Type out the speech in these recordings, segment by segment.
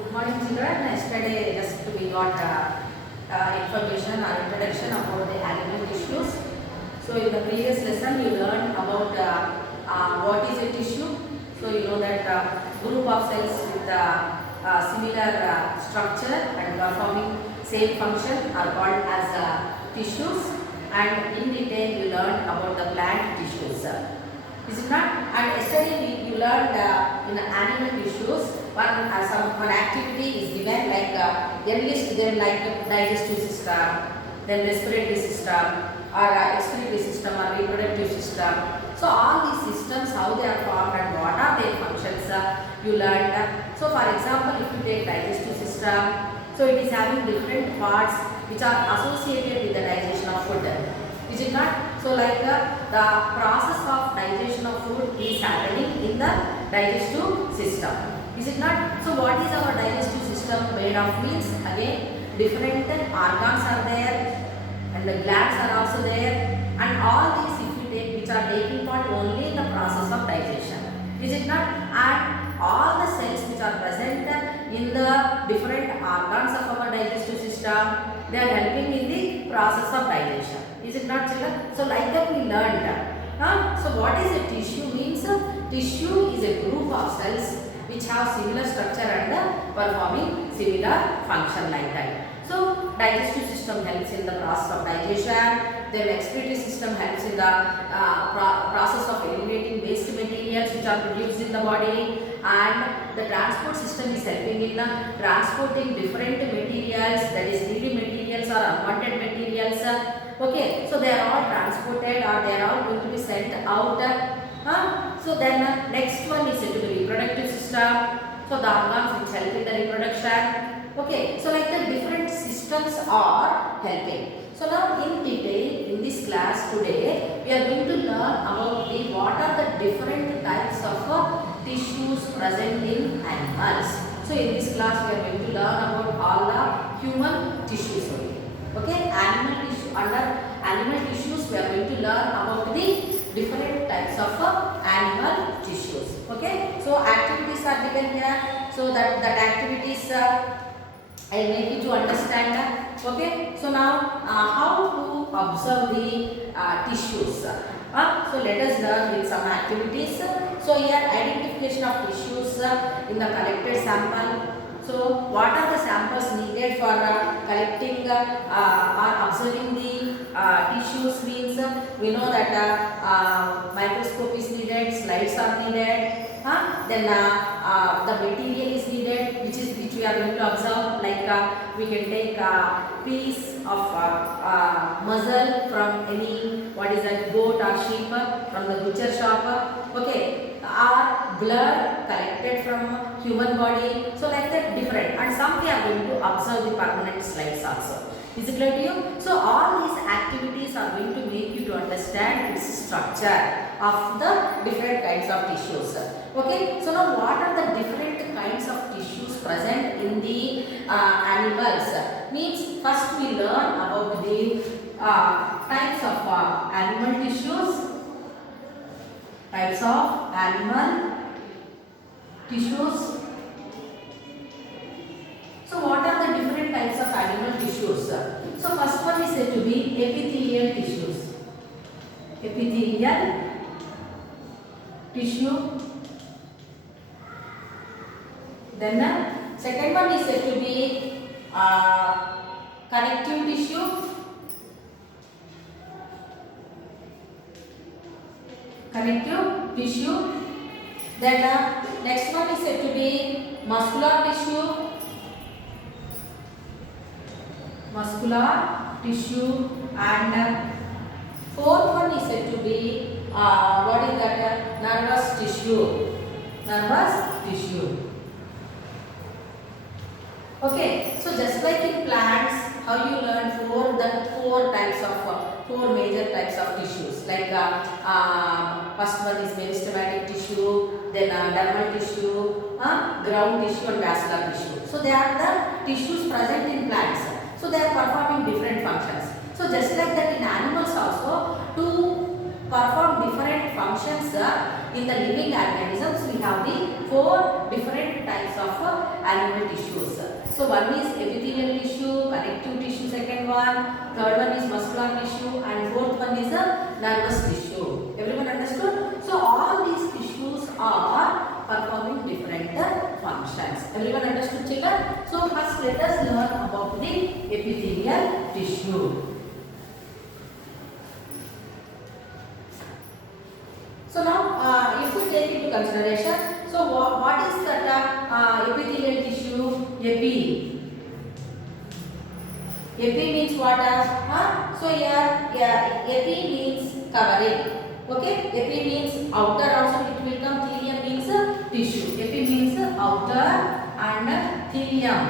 Good morning, children. Yesterday, just we got information or introduction about the animal tissues. So, in the previous lesson, we learned about what is a tissue. So, you know that group of cells with similar structure and performing same function are called as tissues. And in detail, we learned about the plant tissues. Is it not? And yesterday you learned in animal tissues one activity is given like then list them like digestive system, then respiratory system, or excretory system, or reproductive system. So all these systems, how they are formed and what are their functions, you learned. So for example, if you take digestive system, so it is having different parts which are associated with the digestion of food. Is it not? So like the process of digestion of food is happening in the digestive system. Is it not? So what is our digestive system made of means again different organs are there and the glands are also there, and all these if you take which are taking part only in the process of digestion. Is it not? And all the cells which are present in the different organs of our digestive system, they are helping in the process of digestion. Is it not, children? So like that we learned. So what is a tissue means? Tissue is a group of cells which have similar structure and performing similar function like that. So digestive system helps in the process of digestion. Then excretory system helps in the process of eliminating waste materials which are produced in the body, and the transport system is helping in transporting different materials, that is needy materials or unwanted materials. Okay, so they are all transported or they are all going to be sent out. So then next one is said to be reproductive system. So the organs which help in the reproduction. Okay, so like the different systems are helping. So now in detail in this class today we are going to learn about the what are the different types of tissues present in animals. So in this class we are going to learn about all the human tissues only. Okay, animal tissue, under animal tissues we are going to learn about the different types of animal tissues. Okay, so activities are given here, so that activities I make you to understand. Okay, so now how to observe the tissues. So let us learn with some activities. So here identification of tissues in the collected sample. So what are the samples needed for collecting or observing the tissues means we know that microscope is needed, slides are needed, then the material is needed which we are going to observe, like we can take a piece of muscle from any what is that goat or sheep from the butcher shop, okay, or blood collected from human body, so like that different, and some we are going to observe the permanent slides also. Is it clear to you? So all these activities are going to make you to understand its structure of the different kinds of tissues. Okay, so now what are the different kinds of tissues present in the animals? Means first we learn about the types of animal tissues. Types of animal tissues. So what are the different types of animal tissues? So first one is said to be epithelial tissues. Epithelial tissue. Then second one is said to be connective tissue. Connective tissue. Then next one is said to be muscular tissue. Muscular tissue. And fourth one is said to be what is that? Nervous tissue. Nervous tissue. Okay, so just like in plants, how you learn four major types of tissues, like first one is meristematic tissue, then dermal tissue, ground tissue, and vascular tissue. So they are the tissues present in plants. So they are performing different functions. So just like that in animals also, to perform different functions in the living organisms, we have the four different types of animal tissues. So one is epithelial tissue, connective tissue second one, third one is muscular tissue, and fourth one is a nervous tissue. Everyone understood? So all these tissues are performing different functions. Everyone understood, children? So first let us learn about the epithelial tissue. So now if we take into consideration, so what is that epithelial tissue? Epi means what? So here epi means covering. Okay, epi means outer, also it will come. Thelium means tissue. Epi means outer and thelium.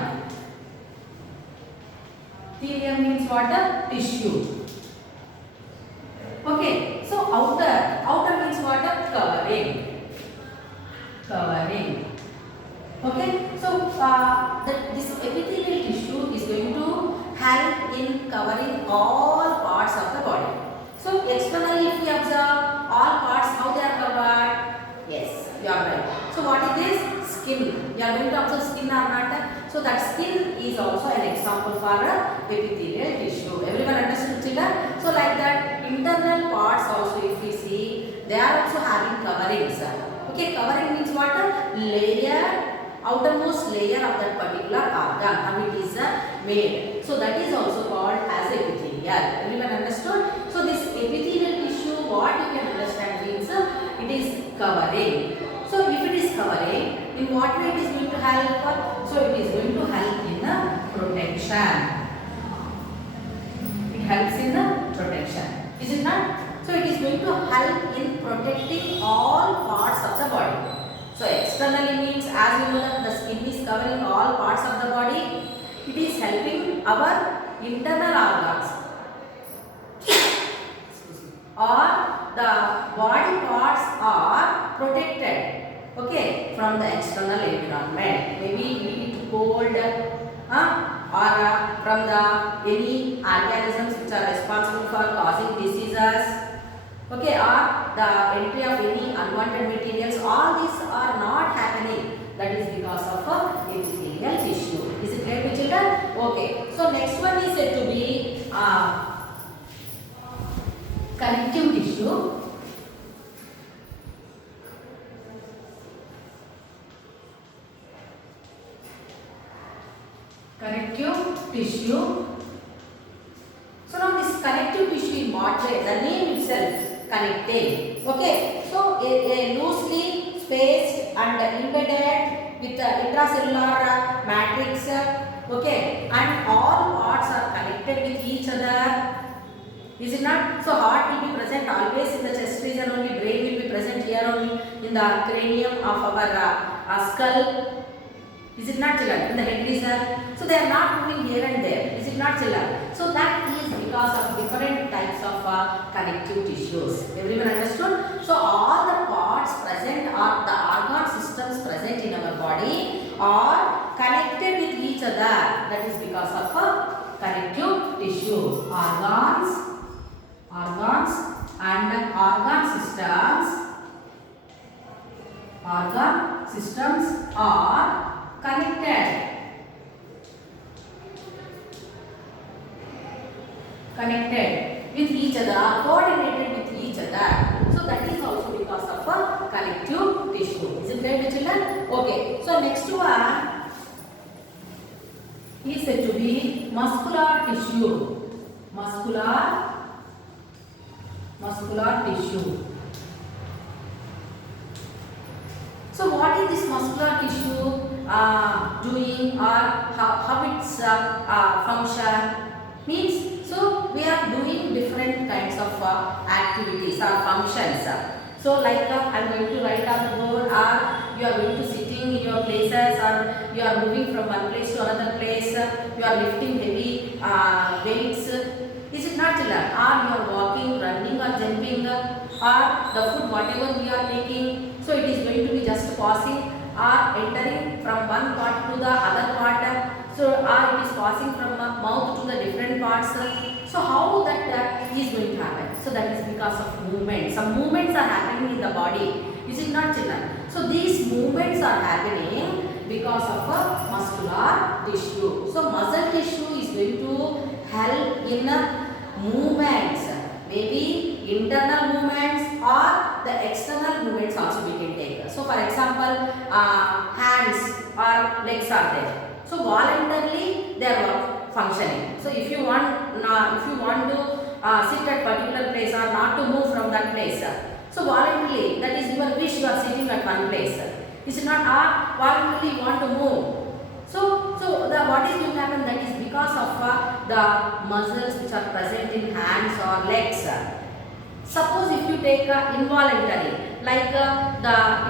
Thelium means what? Tissue. Okay, so outer means what? Covering. Okay, so this epithelial tissue is going to help in covering all parts of the body. So externally, if we observe all parts, how they are covered? Yes, you are right. So what it is? Skin. You are going to observe skin or not? So that skin is also an example for epithelial tissue. Everyone understood, children? So like that, internal parts also, if we see, they are also having coverings. Okay, covering means what? Layer, outermost layer of that particular organ, how it is made. So that is also called as epithelial. Everyone understood? So this epithelial tissue, what you can understand means it is covering. So if it is covering, in what way it is going to help? So it is going to help in protection. It helps in the protection. Is it not? So it is going to help in protecting all parts of the body. So externally means, as you know that the skin is covering all parts of the body, it is helping our internal organs or the body parts are protected, okay, from the external environment. Maybe be it cold or from the any organisms which are responsible for causing diseases. Okay, or the entry of any unwanted materials, all these are not happening. That is because of epithelial tissue. Is it clear to children? Okay. So next one is said to be connective tissue. Connective tissue. So now this connective tissue in what way? The name itself. Connecting. Okay, so a loosely spaced and embedded with the intracellular matrix. Okay, and all parts are connected with each other. Is it not? So heart will be present always in the chest region only. Brain will be present here only in the cranium of our skull. Is it not, children? In the head region. So they are not moving here and there. Is it not, children? So that is because of different types of connective tissues. Everyone understood? So all the parts present or the organ systems present in our body are connected with each other. That is because of connective tissue. Organs and organ systems are connected with each other, coordinated with each other. So that is also because of connective tissue. Is it clear to children? Okay. So next one is said to be muscular tissue. Muscular tissue. So what is this muscular tissue doing, or how its function means? So we are doing different kinds of activities or functions. So like I am going to write on the board, or you are going to sitting in your places, or you are moving from one place to another place, you are lifting heavy weights. Is it not, children? Or you are walking, running or jumping, or the food whatever we are taking. So it is going to be just passing or entering from one part to the other part. So or it is passing from mouth to the different parts. So how that is going to happen? So that is because of movement. Some movements are happening in the body. Is it not, children? So these movements are happening because of a muscular tissue. So muscle tissue is going to help in movements, maybe internal movements or the external movements also we can take. So for example, hands or legs are there. So voluntarily they are functioning. So if you want to sit at particular place or not to move from that place, so voluntarily, that is your wish, you are sitting at one place. Is it not voluntarily you want to move? So what is going to happen? That is because of the muscles which are present in hands or legs. Suppose if you take involuntary, like the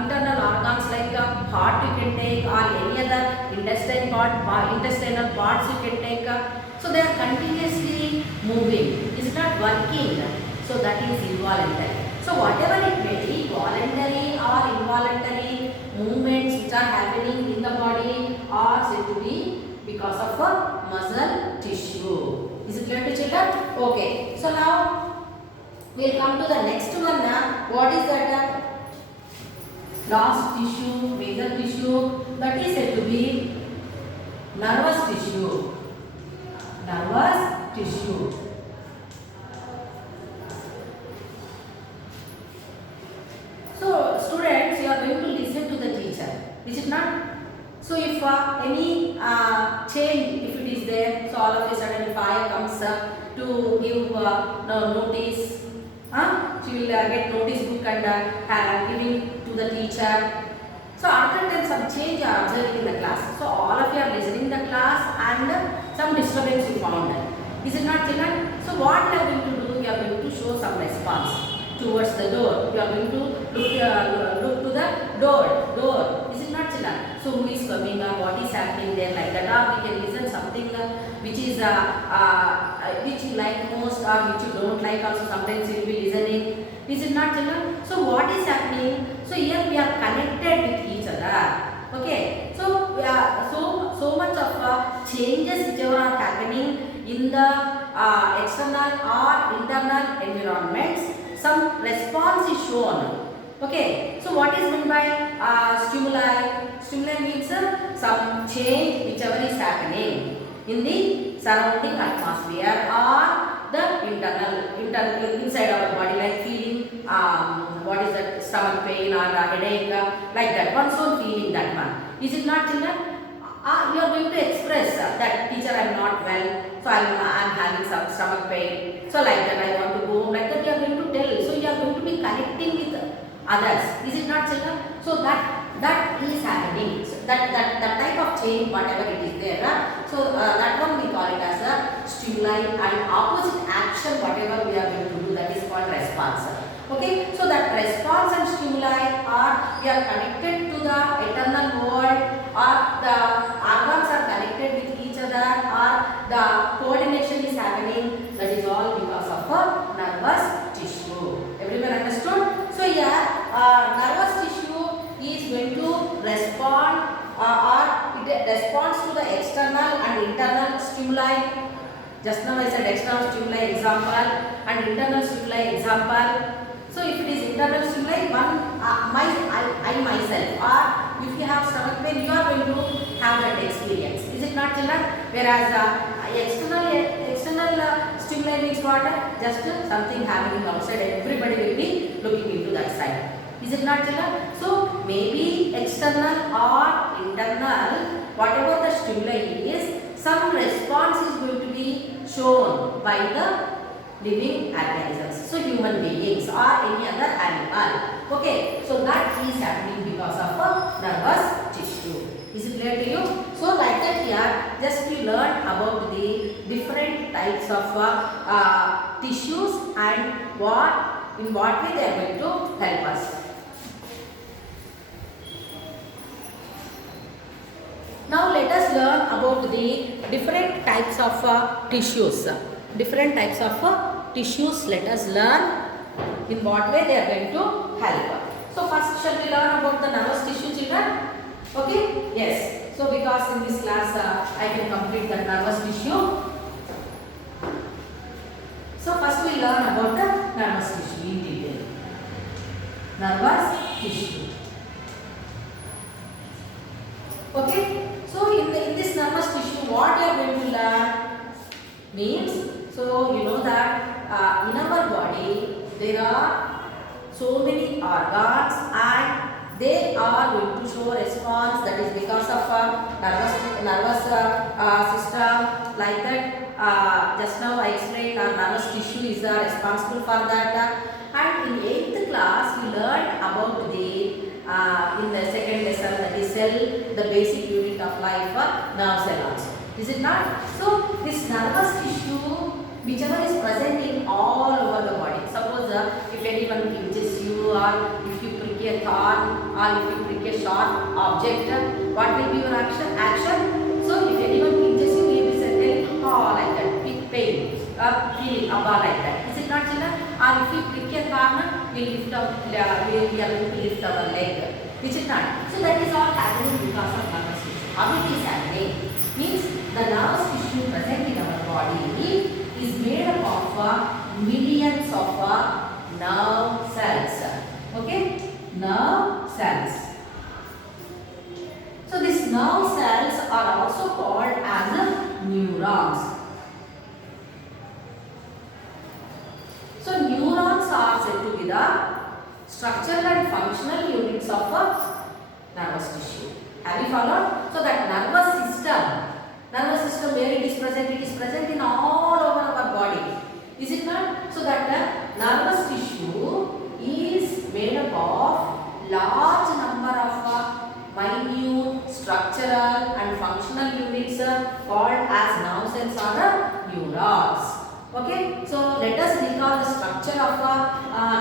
internal organs like heart you can take or any other intestinal parts you can take. So they are continuously moving. Is it not working? So that is involuntary. So whatever it may be, voluntary or involuntary movements which are happening in the body are said to be because of a muscle tissue. Is it clear to children? Okay. So now we will come to the next one. What is that? Last tissue, major tissue, that is said to be nervous tissue. Nervous tissue. So students, you are going to listen to the teacher. Is it not? So if any change, if it is there, so all of a sudden if I comes to give notice, she will get notice book and giving to the teacher. So after that some change you are observing in the class. So all of you are listening the class and some disturbance you found. Is it not children? So what we are going to do? We are going to show some response towards the door. You are going to look to the door. Is it not children? So who is coming or what is happening there, like that, or we can listen something which is which you like most or which you don't like also, sometimes you will be listening. Is it not children? So what is happening? So here we are connected with each other. Okay. So we are so much of changes which are happening in the external or internal environments. Some response is shown. Okay, so what is meant by stimuli? Stimuli means some change whichever is happening in the surrounding atmosphere or the internal inside our body, like feeling what is that, stomach pain or headache, like that. One's own feeling, that one. Is it not children? You are going to express that teacher, I am not well, so I am having some stomach pain, so like that I want to go, like that you are going to tell. So you are going to be connecting with others. Is it not children? So that is happening. So that type of change, whatever it is there, so that one we call it as a stimuli, and opposite action whatever we are going to do, that is called response. Okay, so that response and stimuli are, we are connected to the internal world, or the organs are connected with each other, or the coordination is happening. That is all because of a nervous tissue. Everyone understood? So here nervous tissue is going to respond or it responds to the external and internal stimuli. Just now I said external stimuli example and internal stimuli example. So if it is internal stimuli, I myself, or if you have stomach pain, you are going to have that experience. Is it not children? Whereas external stimuli means what? Just something happening outside, everybody will be looking into that side. Is it not children? So maybe external or internal, whatever the stimuli is, some response is going to be shown by the living organisms, so human beings or any other animal. Okay, so that is happening because of a nervous tissue. Is it clear to you? So like that here, just we learn about the different types of tissues and in what way they are going to help us. Now let us learn about the different types of tissues. Different types of tissues, let us learn in what way they are going to help. So first shall we learn about the nervous tissue, children? Okay? Yes. So because in this class I can complete the nervous tissue. So first we learn about the nervous tissue in detail. Nervous tissue. Okay. So in this nervous tissue, what you are going to learn means, so you know that in our body there are so many organs and they are going to show response, that is because of nervous system, like that. Just now I explained our nervous tissue is responsible for that. And in 8th class we learned about the in the second lesson, that is cell, the basic unit of life, nerve cell also. Is it not? So this nervous tissue, whichever is present in all over the body. Suppose if anyone pinches you, or if you prick a thorn, or if you prick a sharp object, what will be your action? So if anyone pinches you, you will say, oh, like that, big pain, or feeling like that. Is it not, children? Or if you prick a thorn, we lift up, we are going to lift our leg. Is it not? So that is all happening because of nervous tissue. How it is happening? Means the nervous tissue present in our body is made up of millions of nerve cells. Okay? Nerve cells. So these nerve cells are also called as neurons. So neurons are said to be the structural and functional units of a nervous tissue. Have you followed? So that nervous system where it is present in all over our body. Is it not? So that the nervous tissue is made up of large number of minute structural and functional units called as nerve cells or neurons. Okay, so let us recall the structure of a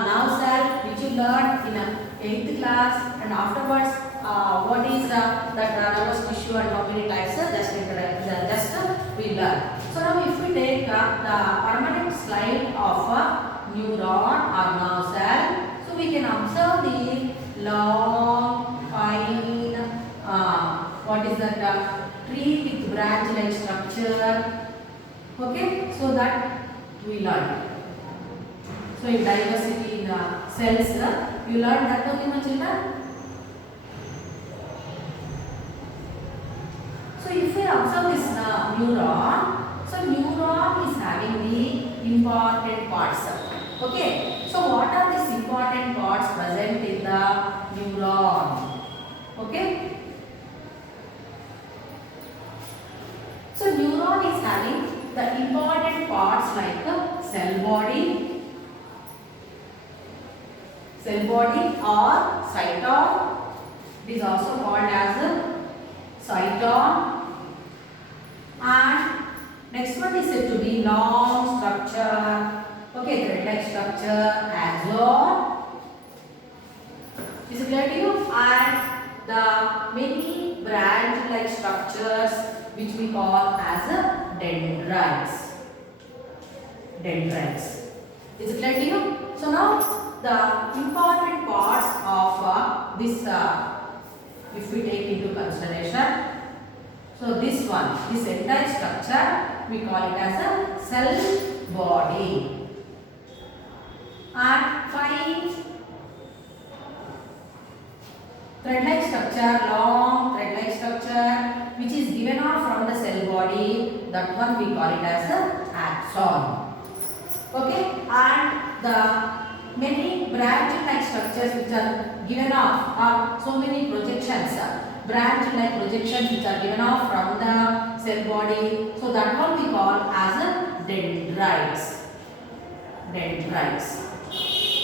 nerve cell which you learned in 8th class, and afterwards what is that nervous tissue and how many types, we learn. So now if we take the permanent slide of a neuron or nerve cell, so we can observe the long, fine, what is that, tree with branch-like structure. Okay, so that we learned. So in diversity in cells, you learned that only, my children. So if we observe this neuron, so neuron is having the important parts. Okay, so what are these important parts present in the neuron? Okay. So neuron is having the important parts like the cell body or cytosol. It is also called as a cytosol. And next one is said to be long structure. Okay, thread-like structure, axon. Is it clear to you? And the many branch-like structures which we call as a dendrites. Is it clear to you? So now the important parts of this, if we take into consideration, so this entire structure we call it as a cell body. And fine thread-like structure, long thread-like structure which is given off from the cell body, that one we call it as a axon. Okay, and the many branch-like structures which are given off are so many projections, branch-like projections which are given off from the cell body, so that one we call as a dendrites.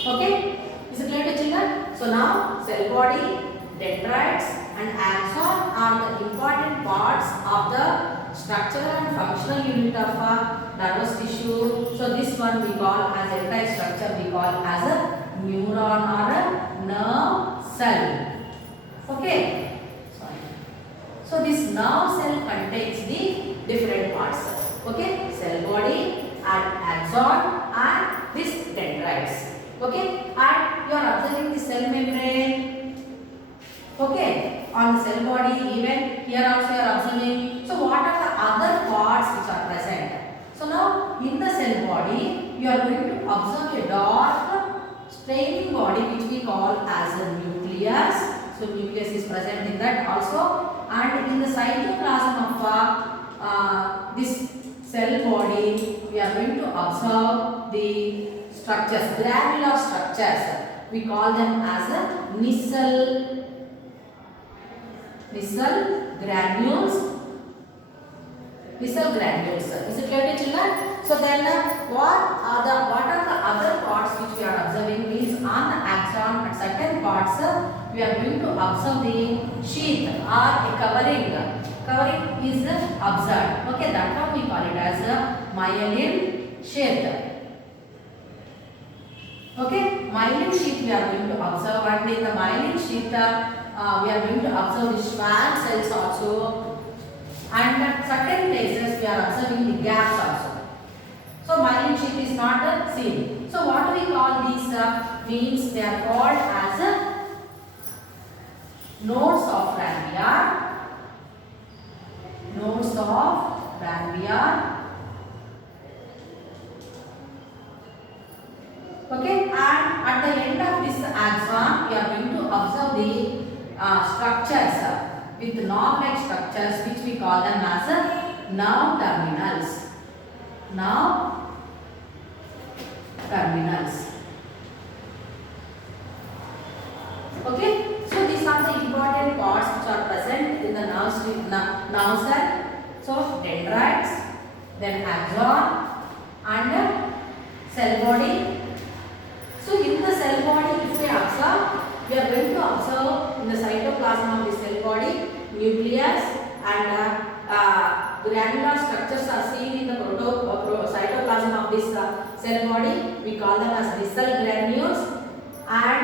Okay, is it clear to children? So now cell body, dendrites and axon are the important parts of the structural and functional unit of nervous tissue. So this one we call as entire structure we call as a neuron or a nerve cell. Okay. So this nerve cell contains the different parts. Okay, cell body and axon and this dendrites. Okay, and you are observing the cell membrane. Okay, on the cell body, even here also you are observing. So what are the other parts which are present? So now in the cell body, you are going to observe a dark staining body which we call as a nucleus. So nucleus is present in that also, and in the cytoplasm of this cell body, we are going to observe the structures, granular structures. We call them as a missile granules. Missile granules. Is it clear to children? So then, what are the other parts which we are observing? Means on the axon at certain parts we are going to observe the sheath or a covering. Covering is observed. Okay, that one we call it as a myelin sheath. Okay, myelin sheath we are going to observe, and in the myelin sheath we are going to observe the Schwann cells also, and at certain places we are observing the gaps also. So myelin sheath is not seen. So what do we call these? Means they are called as nodes of Ranvier. Nodes of Ranvier. Okay, and at the end of this axon, we are going to observe the structures with knob-like structures, which we call them as nerve terminals. Nerve terminals. Okay, so these are the important parts which are present in the nerve cell. So dendrites, then axon, and cell body. So in the cell body, if we observe, we are going to observe in the cytoplasm of the cell body, nucleus and granular structures are seen in the cytoplasm of this cell body. We call them as missile granules. And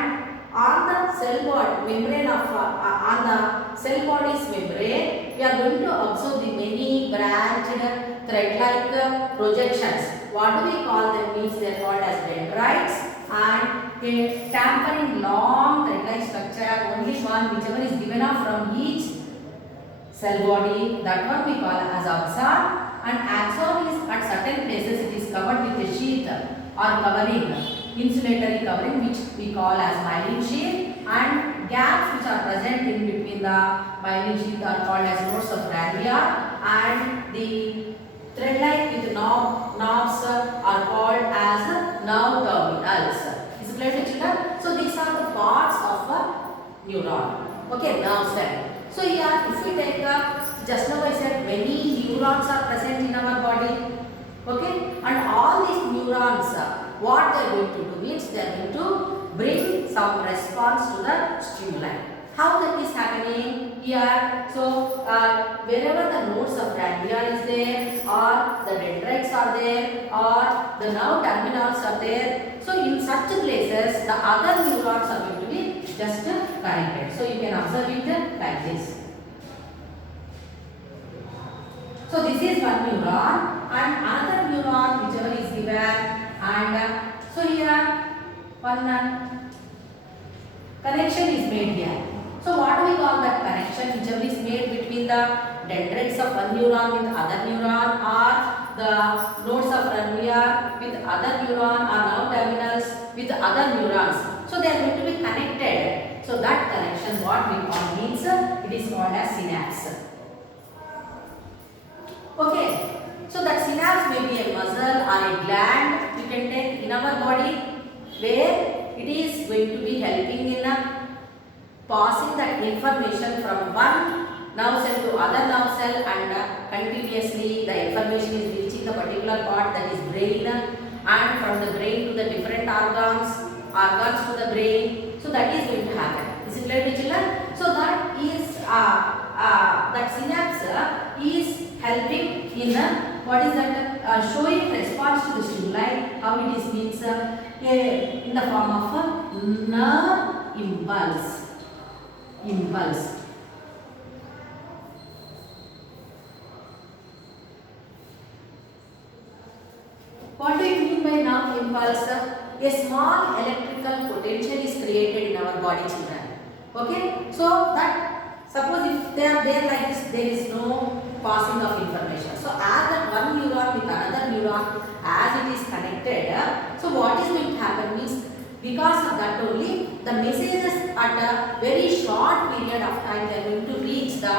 on the cell body membrane of on the cell body's membrane, we are going to observe the many branched thread-like projections. What do we call them? Means they are called as dendrites. And a tapering long thread-like structure, only one whichever is given off from each cell body, that one we call as axon. And axon is at certain places it is covered with a sheath or covering, insulatory covering, which we call as myelin sheath, and gaps which are present in between the myelin sheath are called as nodes of Ranvier, and the thread-like with knobs are called as nerve terminals. Is it clear to children? So these are the parts of a neuron. Okay, nerve cell. So here, if we take just now I said many neurons are present in our body. Okay, and all these neurons, what they are going to do means they are going to bring some response to the stimuli. How that is happening here? So wherever the nodes of Ranvier is there, or the dendrites are there, or the nerve terminals are there, so in such places the other neurons are going to be just connected. So you can observe it like this. So this is one neuron and another neuron whichever is given, and so here one connection is made here. So what do we call that connection whichever is made between the dendrites of one neuron with other neuron, or the nodes of Ranvier with other neuron, or nerve terminals with other neurons. So they are going to be connected. So that connection what we call means it is called as synapse. Okay. So that synapse may be a muscle or a gland you can take in our body, where it is going to be helping in passing that information from one nerve cell to other nerve cell, and continuously the information is reaching the particular part, that is brain, and from the brain to the different organs to the brain. So that is going to happen. Is it clear to children? So that is that synapse is helping in what is that showing response to the stimuli. How it is means in the form of a nerve impulse. What do you mean by nerve impulse? A small electrical potential is created in our body, children. Okay, so that suppose if they are there like this, there is no passing of information. So as that one neuron with another neuron, as it is connected, so what is going to happen means, because of that only, the messages at a very short period of time they are going to reach the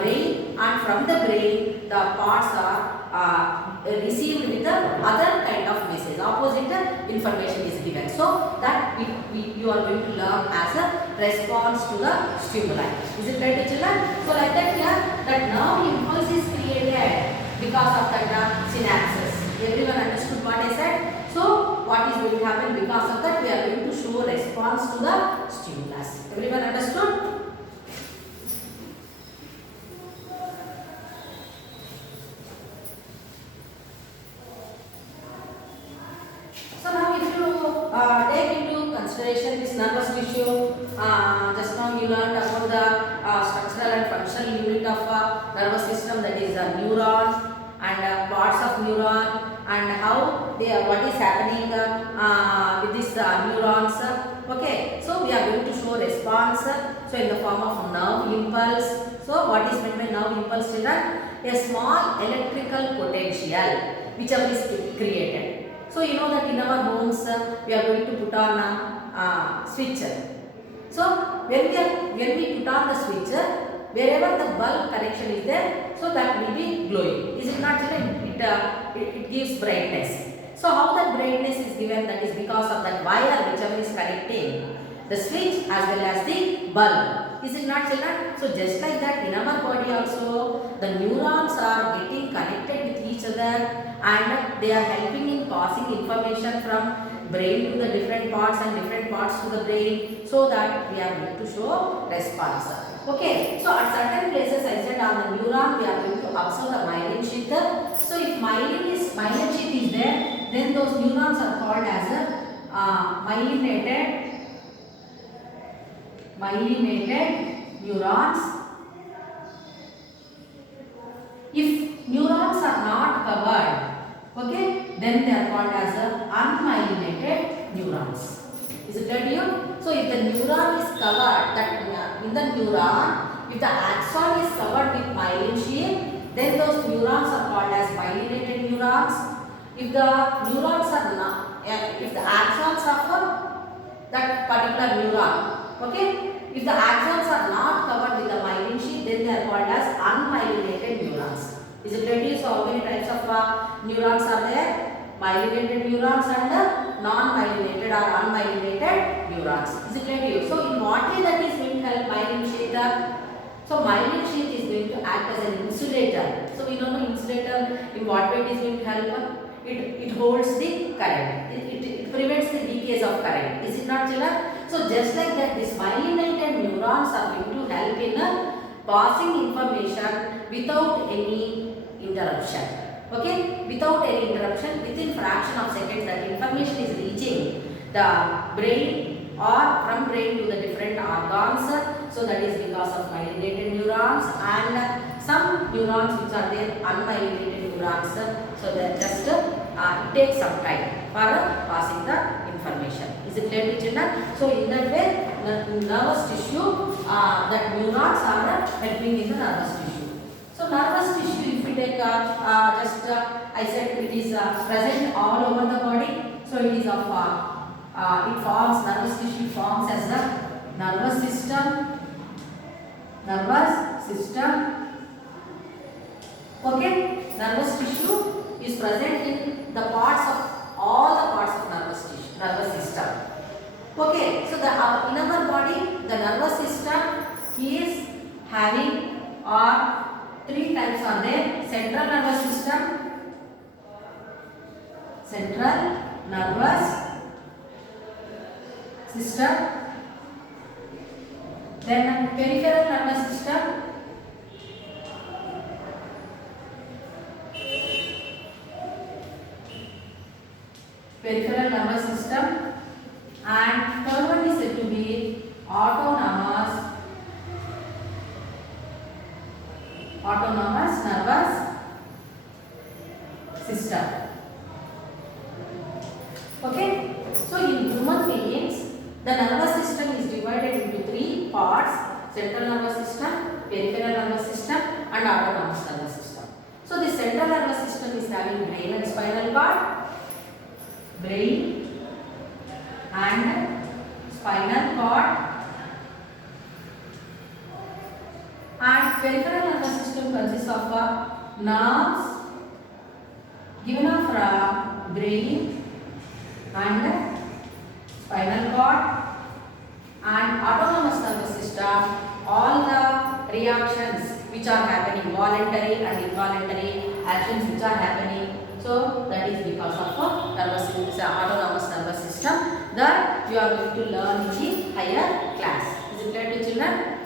brain, and from the brain the parts are received with the other kind of message. Opposite information is given. So that you are going to learn as a response to the stimuli. Is it right, children? So like that here, that nerve impulse is created because of that synapses. Everyone understood what I said? So what is going to happen because of that? We are going to show response to the stimulus. Everyone understood? So now if you take into consideration this nervous tissue, just now you learned about the structural and functional unit of nervous system, that is a neuron and parts of neuron, and how what is happening with these neurons. Okay, so we are going to show response, so in the form of nerve impulse. So what is meant by nerve impulse, children? A small electrical potential whichever is created. So you know that in our homes we are going to put on a switcher. So when we put on the switcher, wherever the bulb connection is there, so that will be glowing. Is it not, children? It gives brightness. So how that brightness is given? That is because of that wire whichever is connecting the switch as well as the bulb. Is it not, children? So just like that in our body also, the neurons are getting connected with each other and they are helping in passing information from brain to the different parts and different parts to the brain, so that we are going to show response. Okay, so at certain places I said on the neuron we are going to observe the myelin sheath. So if myelin sheath is there, then those neurons are called as myelinated neurons. If neurons are not covered, okay, then they are called as unmyelinated neurons. Is it clear to you? So if the neuron is covered, that in the neuron, if the axon is covered with myelin sheath, then those neurons are called as myelinated neurons. If the neurons are not, if the axons of that particular neuron, okay, if the axons are not covered with the myelin sheath, then they are called as unmyelinated neurons. Is it clear to you? So how many types of neurons are there? Myelinated neurons and non-myelinated or unmyelinated neurons. Is it clear to you? So in what way that is going to help myelin sheath? So myelin sheath is going to act as an insulator. So we know insulator, in what way it is going to help? It holds the current. It prevents the leakage of current. Is it not, children? So just like that, these myelinated neurons are going to help in passing information without any interruption. Okay, without any interruption, within fraction of seconds that information is reaching the brain or from brain to the different organs. So that is because of myelinated neurons, and some neurons which are there unmyelinated neurons. So that just it takes some time for passing the information. Is it clear to children? So in that way, the nervous tissue, that neurons are helping in the nervous tissue. So nervous tissue, if we take I said it is present all over the body. So it is of it forms, nervous tissue forms as the nervous system. Okay, nervous tissue is present in the parts of all the parts of nervous system. Okay, so in our body, the nervous system is having three types are there: central nervous system, then peripheral nervous system, and third one is said to be autonomous nervous system. Okay, so in human beings, the nervous system is divided into three parts: central nervous system, peripheral nervous system, and autonomous nervous system. So the central nervous system is having brain and spinal cord, and peripheral nervous system consists of nerves given off from brain and spinal cord, and autonomous nervous system, all the reactions which are happening, voluntary and involuntary actions which are happening. So that is because of autonomous nervous system that you are going to learn in the higher class. Is it clear to children?